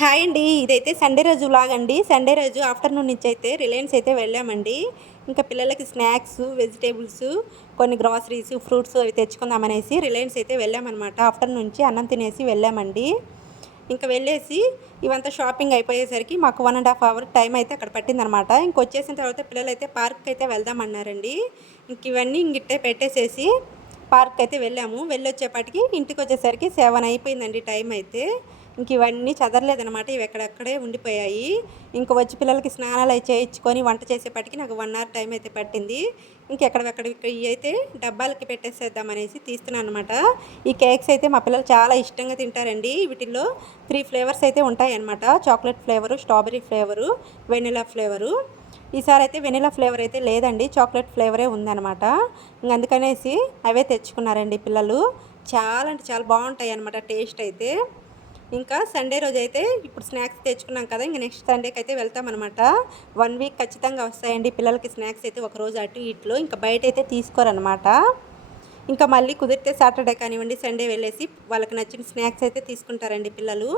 Hi అండి. ఇదైతే Sunday రోజు వ్లాగ్ అండి. సండే రోజు ఆఫ్టర్నూన్ నుంచి అయితే రిలయన్స్ అయితే వెళ్ళామండి. ఇంకా పిల్లలకి స్నాక్స్, వెజిటేబుల్స్, కొన్ని గ్రాసరీస్, ఫ్రూట్స్ అవి తెచ్చుకుందామనేసి రిలయన్స్ అయితే వెళ్ళామన్నమాట. ఆఫ్టర్నూన్ నుంచి అన్నం తినేసి వెళ్ళామండి. ఇంకా వెళ్ళేసి ఇవంతా షాపింగ్ అయిపోయేసరికి మాకు 1½ అవర్ టైం అయితే అక్కడ పట్టిందనమాట. ఇంకొచ్చేసిన తర్వాత పిల్లలైతే పార్క్కి అయితే వెళ్దామన్నారండి. ఇంక ఇవన్నీ ఇంగిట్టే పెట్టేసేసి పార్క్ అయితే వెళ్ళాము. వెళ్ళొచ్చేపాటికి ఇంటికి వచ్చేసరికి 7 అయిపోయిందండి టైం అయితే. ఇంక ఇవన్నీ చదరలేదనమాట. ఇవి ఎక్కడెక్కడే ఉండిపోయాయి. ఇంక వచ్చి పిల్లలకి స్నానాలు అవి చేయించుకొని వంట చేసేపాటికి నాకు 1 అవర్ టైం అయితే పట్టింది. ఇంకెక్కడెక్కడివి అయితే డబ్బాలకి పెట్టేసేద్దామనేసి తీస్తున్నాను అనమాట. ఈ కేక్స్ అయితే మా పిల్లలు చాలా ఇష్టంగా తింటారండి. వీటిల్లో 3 ఫ్లేవర్స్ అయితే ఉంటాయన్నమాట. Chocolate flavour, strawberry flavour, vanilla flavour. ఈసారి అయితే వెనిలా ఫ్లేవర్ అయితే లేదండి, చాక్లెట్ ఫ్లేవరే ఉందన్నమాట. ఇంక అందుకనేసి అవే తెచ్చుకున్నారండి పిల్లలు. చాలా అంటే చాలా బాగుంటాయి అన్నమాట టేస్ట్ అయితే. ఇంకా సండే రోజు అయితే ఇప్పుడు స్నాక్స్ తెచ్చుకున్నాం కదా, ఇంకా నెక్స్ట్ సండేకి అయితే వెళ్తామన్నమాట. 1 వీక్ ఖచ్చితంగా వస్తాయండి పిల్లలకి స్నాక్స్ అయితే. ఒకరోజు అటు ఇట్లో ఇంకా బయట అయితే తీసుకోరనమాట. ఇంకా మళ్ళీ కుదిరితే సాటర్డే కానివ్వండి, సండే వెళ్ళేసి వాళ్ళకి నచ్చిన స్నాక్స్ అయితే తీసుకుంటారండి పిల్లలు.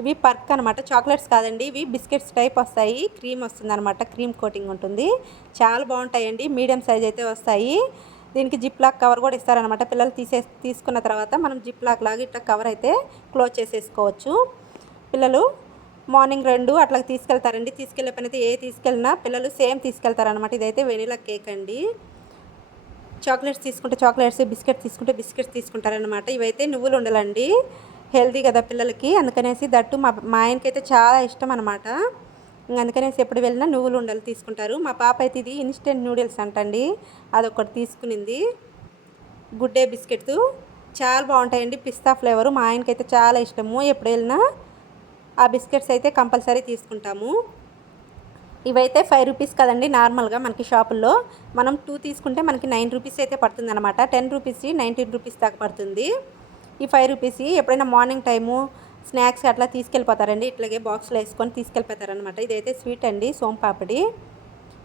ఇవి పర్క్ అనమాట, చాక్లెట్స్ కాదండి, ఇవి బిస్కెట్స్ టైప్ వస్తాయి. క్రీమ్ వస్తుంది అనమాట, క్రీమ్ కోటింగ్ ఉంటుంది. చాలా బాగుంటాయండి. మీడియం సైజ్ అయితే వస్తాయి. దీనికి జిప్ లాక్ కవర్ కూడా ఇస్తారనమాట. పిల్లలు తీసుకున్న తర్వాత మనం జిప్ లాక్ లాగా ఇట్లా కవర్ అయితే క్లోజ్ చేసేసుకోవచ్చు. పిల్లలు మార్నింగ్ 2 అట్లా తీసుకెళ్తారండి. తీసుకెళ్ళే పని అయితే తీసుకెళ్ళినా పిల్లలు సేమ్ తీసుకెళ్తారనమాట. ఇదైతే వెనిలా కేక్ అండి. చాక్లెట్స్ తీసుకుంటే చాక్లెట్స్, బిస్కెట్స్ తీసుకుంటే బిస్కెట్స్ తీసుకుంటారనమాట. ఇవైతే నువ్వులు ఉండాలండి, హెల్తీ కదా పిల్లలకి. అందుకనేసి దట్టు మా ఆయనకైతే చాలా ఇష్టం అనమాట. అందుకనేసి ఎప్పుడు వెళ్ళినా నువ్వులు ఉండలు తీసుకుంటారు. మా పాప అయితే ఇది ఇన్స్టెంట్ నూడిల్స్ అంటండి, అదొకటి తీసుకునింది. గుడ్ డే బిస్కెట్స్ చాలా బాగుంటాయండి, పిస్తా ఫ్లేవరు. మా ఆయనకైతే చాలా ఇష్టము. ఎప్పుడు వెళ్ళినా ఆ బిస్కెట్స్ అయితే కంపల్సరీ తీసుకుంటాము. ఇవైతే 5 రూపీస్ కదండి నార్మల్గా మనకి షాపుల్లో. మనం 2 తీసుకుంటే మనకి 9 రూపీస్ అయితే పడుతుంది అనమాట. 10 రూపీస్ 19 రూపీస్ దాకా పడుతుంది. ఈ 5 రూపీస్ ఎప్పుడైనా మార్నింగ్ టైము స్నాక్స్ అట్లా తీసుకెళ్ళిపోతారండి. ఇట్లాగే బాక్స్లో వేసుకొని తీసుకెళ్ళిపోతారనమాట. ఇదైతే స్వీట్ అండి, సోంపాపిడి.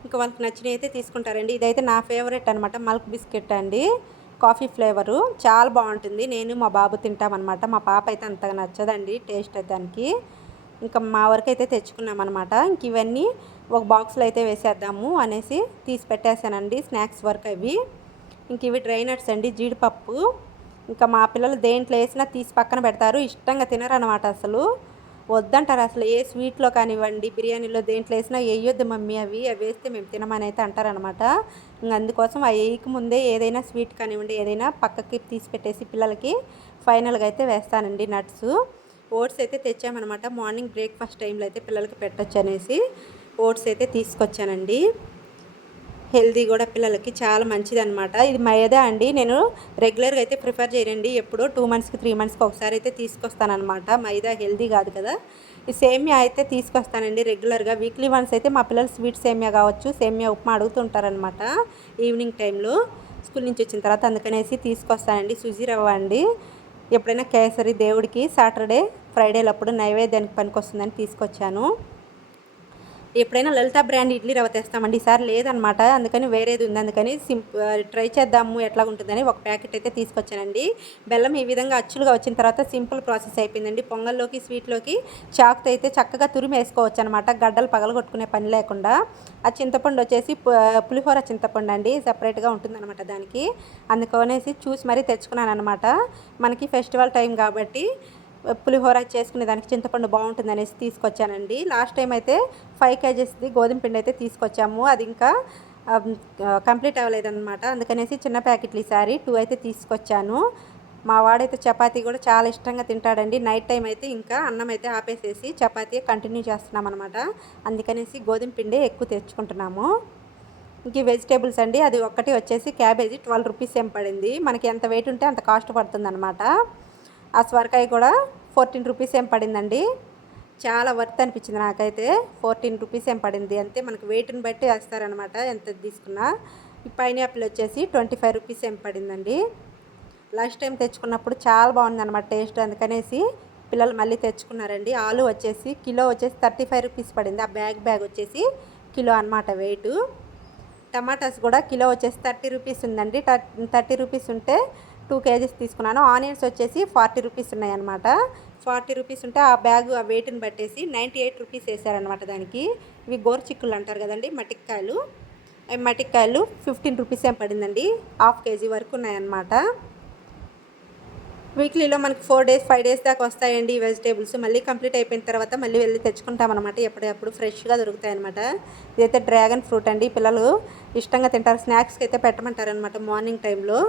ఇంకా వాళ్ళకి నచ్చినవి అయితే తీసుకుంటారండి. ఇదైతే నా ఫేవరెట్ అనమాట, మల్క్ బిస్కెట్ అండి, కాఫీ ఫ్లేవరు. చాలా బాగుంటుంది. నేను మా బాబు తింటామన్నమాట. మా పాప అయితే అంతగా నచ్చదండి టేస్ట్ దానికి. ఇంకా మా వరకు అయితే తెచ్చుకున్నామన్నమాట. ఇంక ఇవన్నీ ఒక బాక్స్లో అయితే వేసేద్దాము అనేసి తీసి పెట్టేశానండి, స్నాక్స్ వరకు అవి. ఇంక ఇవి డ్రై నట్స్ అండి, జీడిపప్పు. ఇంకా మా పిల్లలు దేంట్లో వేసినా తీసి పక్కన పెడతారు, ఇష్టంగా తినరనమాట. అసలు వద్దంటారు. అసలు ఏ స్వీట్లో కానివ్వండి, బిర్యానీలో దేంట్లో వేసినా వేయొద్దు మమ్మీ అవి వేస్తే మేము తినమని అయితే అంటారనమాట. ఇంక అందుకోసం అవి వేయకముందే ఏదైనా స్వీట్ కానివ్వండి ఏదైనా పక్కకి తీసి పెట్టేసి పిల్లలకి ఫైనల్గా అయితే వేస్తానండి నట్స్. ఓట్స్ అయితే తెచ్చామన్నమాట. మార్నింగ్ బ్రేక్ఫాస్ట్ టైంలో అయితే పిల్లలకి పెట్టచ్చు అనేసి ఓట్స్ అయితే తీసుకొచ్చానండి. హెల్దీ కూడా పిల్లలకి చాలా మంచిది అనమాట. ఇది మైదా అండి. నేను రెగ్యులర్గా అయితే ప్రిఫర్ చేయనండి, ఎప్పుడో 2 మంత్స్కి 3 మంత్స్కి ఒకసారి అయితే తీసుకొస్తానమాట. మైదా హెల్దీ కాదు కదా. ఈ సేమియా అయితే తీసుకొస్తానండి రెగ్యులర్గా. వీక్లీ వన్స్ అయితే మా పిల్లలు స్వీట్ సేమియా కావచ్చు, సేమియా ఉప్మా అడుగుతుంటారనమాట ఈవినింగ్ టైంలో స్కూల్ నుంచి వచ్చిన తర్వాత. అందుకనేసి తీసుకొస్తానండి. సుజీ రవ్వ అండి. ఎప్పుడైనా కేసరి దేవుడికి సాటర్డే ఫ్రైడేలప్పుడు నైవేద్యానికి పనికొస్తుందని తీసుకొచ్చాను. ఎప్పుడైనా లలిత బ్రాండ్ ఇడ్లీ రవ్వ తెస్తామండి. ఈసారి లేదనమాట, అందుకని వేరేది ఉంది. అందుకని ట్రై చేద్దాము ఎట్లా ఉంటుందని ఒక ప్యాకెట్ అయితే తీసుకొచ్చానండి. బెల్లం ఈ విధంగా అచ్చులుగా వచ్చిన తర్వాత సింపుల్ ప్రాసెస్ అయిపోయిందండి. పొంగల్లోకి స్వీట్లోకి చాకుతో అయితే చక్కగా తురిమి వేసుకోవచ్చు అనమాట, గడ్డలు పగలగొట్టుకునే పని లేకుండా. ఆ చింతపండు వచ్చేసి పులిహోర చింతపండు అండి, సపరేట్గా ఉంటుందన్నమాట దానికి. అందుకనేసి చూసి మరీ తెచ్చుకున్నాను అనమాట. మనకి ఫెస్టివల్ టైం కాబట్టి పులిహోర చేసుకునే దానికి చింతపండు బాగుంటుంది అనేసి తీసుకొచ్చానండి. లాస్ట్ టైం అయితే 5 కేజెస్ది గోధుమ పిండి అయితే తీసుకొచ్చాము. అది ఇంకా కంప్లీట్ అవ్వలేదన్నమాట. అందుకనేసి చిన్న ప్యాకెట్లు ఈసారి 2 అయితే తీసుకొచ్చాను. మా వాడైతే చపాతీ కూడా చాలా ఇష్టంగా తింటాడండి. నైట్ టైం అయితే ఇంకా అన్నం అయితే ఆపేసేసి చపాతీ కంటిన్యూ చేస్తున్నాం అనమాట. అందుకనేసి గోధుమ పిండి ఎక్కువ తెచ్చుకుంటున్నాము. ఇంక వెజిటేబుల్స్ అండి, అది ఒక్కటి వచ్చేసి క్యాబేజీ 12 రూపీస్ ఏం పడింది. మనకి ఎంత వెయిట్ ఉంటే అంత కాస్ట్ పడుతుంది అనమాట. ఆ సొరకాయ కూడా 14 రూపీస్ ఏం పడిందండి. చాలా వర్త్ అనిపించింది నాకైతే. 14 రూపీస్ ఏం పడింది అంతే. మనకు వెయిట్ని బట్టి వేస్తారనమాట ఎంత తీసుకున్నా. ఈ పైనాపిల్ వచ్చేసి 25 రూపీస్ ఏం పడిందండి. లాస్ట్ టైం తెచ్చుకున్నప్పుడు చాలా బాగుందన్నమాట టేస్ట్, అందుకనేసి పిల్లలు మళ్ళీ తెచ్చుకున్నారండి. ఆలు వచ్చేసి కిలో వచ్చేసి 35 రూపీస్ పడింది. ఆ బ్యాగ్ వచ్చేసి కిలో అనమాట వెయిట్. టమాటాస్ కూడా కిలో వచ్చేసి 30 రూపీస్ ఉందండి. 30 రూపీస్ ఉంటే 2 కేజీస్ తీసుకున్నాను. ఆనియన్స్ వచ్చేసి 40 రూపీస్ ఉన్నాయన్నమాట. 40 రూపీస్ ఉంటే ఆ బ్యాగు ఆ వెయిట్ని బట్టేసి 98 రూపీస్ వేసారనమాట దానికి. ఇవి గోరుచిక్కులు అంటారు కదండి, మటిక్కాయలు. అవి మటిక్కాయలు 15 రూపీస్ ఏం పడిందండి. హాఫ్ కేజీ వరకు ఉన్నాయన్నమాట. వీక్లీలో మనకి 4 డేస్ 5 డేస్ దాకా వస్తాయండి ఈ వెజిటేబుల్స్. మళ్ళీ కంప్లీట్ అయిపోయిన తర్వాత మళ్ళీ వెళ్ళి తెచ్చుకుంటామన్నమాట. ఎప్పుడప్పుడు ఫ్రెష్గా దొరుకుతాయన్నమాట. ఇదైతే డ్రాగన్ ఫ్రూట్ అండి. పిల్లలు ఇష్టంగా తింటారు. స్నాక్స్కి అయితే పెట్టమంటారనమాట మార్నింగ్ టైంలో.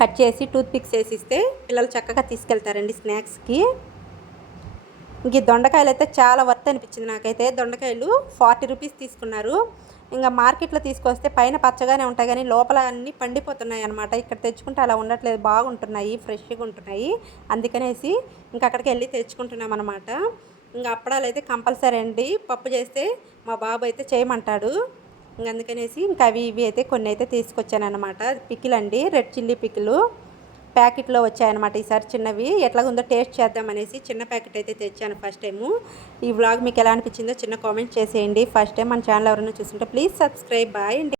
కట్ చేసి టూత్ పిక్స్ వేసి ఇస్తే పిల్లలు చక్కగా తీసుకెళ్తారండి స్నాక్స్కి. ఇంక దొండకాయలు అయితే చాలా వర్త్ అనిపించింది నాకైతే. దొండకాయలు 40 రూపీస్ తీసుకున్నారు. ఇంకా మార్కెట్లో తీసుకొస్తే పైన పచ్చగానే ఉంటాయి కానీ లోపల అన్నీ పండిపోతున్నాయి అనమాట. ఇక్కడ తెచ్చుకుంటే అలా ఉండట్లేదు, బాగుంటున్నాయి, ఫ్రెష్గా ఉంటున్నాయి. అందుకనేసి ఇంకా అక్కడికి వెళ్ళి తెచ్చుకుంటున్నాం అనమాట. ఇంకా అప్పడాలు అయితే కంపల్సరీ అండి. పప్పు చేస్తే మా బాబు అయితే చేయమంటాడు. ఇంక అందుకనేసి ఇంకా అవి ఇవి అయితే కొన్ని అయితే తీసుకొచ్చాను అనమాట. పికిల్ అండి, రెడ్ చిల్లీ పికిలు ప్యాకెట్లో వచ్చాయన్నమాట. ఈసారి చిన్నవి ఎట్లా ఉందో టేస్ట్ చేద్దామనేసి చిన్న ప్యాకెట్ అయితే తెచ్చాను ఫస్ట్ టైము. ఈ వ్లాగ్ మీకు ఎలా అనిపించిందో చిన్న కామెంట్ చేసేయండి. ఫస్ట్ టైం మన ఛానల్ ఎవరైనా చూస్తుంటే ప్లీజ్ సబ్స్క్రైబ్. బాయ్ అండి.